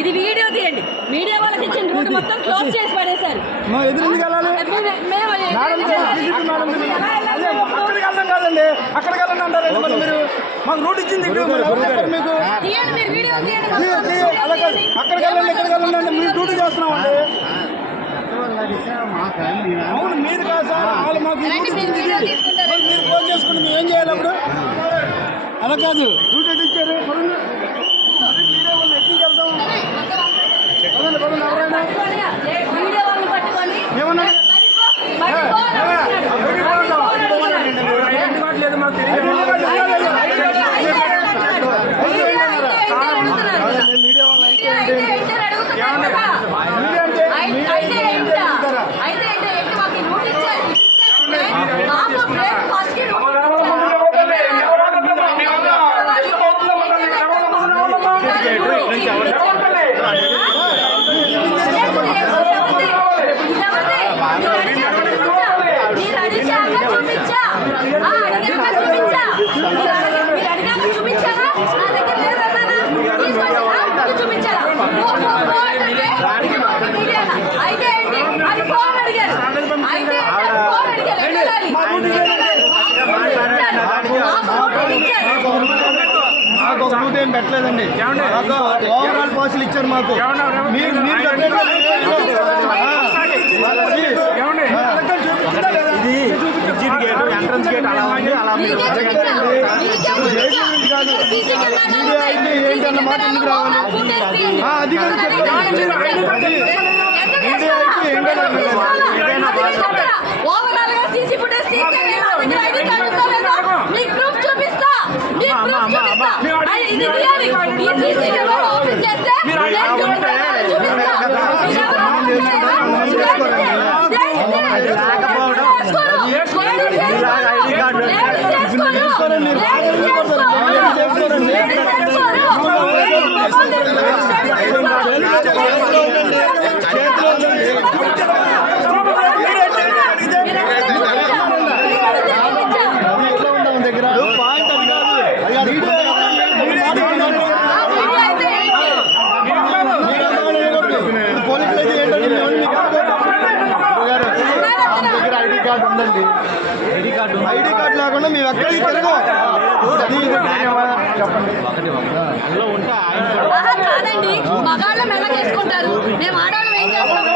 ఇది వీడియో తీయండి. మీడియా వాళ్ళకి ఇచ్చిన రూట్ మొత్తం క్లోజ్ చేసి పడేశారు. అక్కడికి వెళ్ళండి అంటారు మీరు. మాకు రూట్ ఇచ్చింది మీకు. అక్కడికి వెళ్ళండి ఇక్కడికి వెళ్ళండి అంటే మీరు డ్యూటీ చేస్తున్నామండి. అవును మీరు కాదు సార్, వాళ్ళు మాకు మీరు ఫోన్ చేసుకుంటే మేము ఏం చేయాలి అప్పుడు? అలా కాదు, డ్యూటీ ఇచ్చారు మీరే వాళ్ళు ఎత్తికెళ్తాం. పదండి పదండి ఎవరైనా ఏమన్నా లేదు మాకు తెలియదు. మాకు ఒక రూట్ ఏం పెట్టలేదండి. ఓవరాల్ పాసులు ఇచ్చారు మాకు. ఇది ఎంట్రన్స్ గేట్ అలా ఉంది. అలా ఏంటన్న మాట ఎందుకు రావాలి? అది ఐడి కార్డు లేకుండా మేము ఎక్కడికి తిరగం. కాదండి, మగాళ్ళ మెల్లకేసుకుంటారు. మేము ఆడవాళ్ళు ఏం చేస్తాం?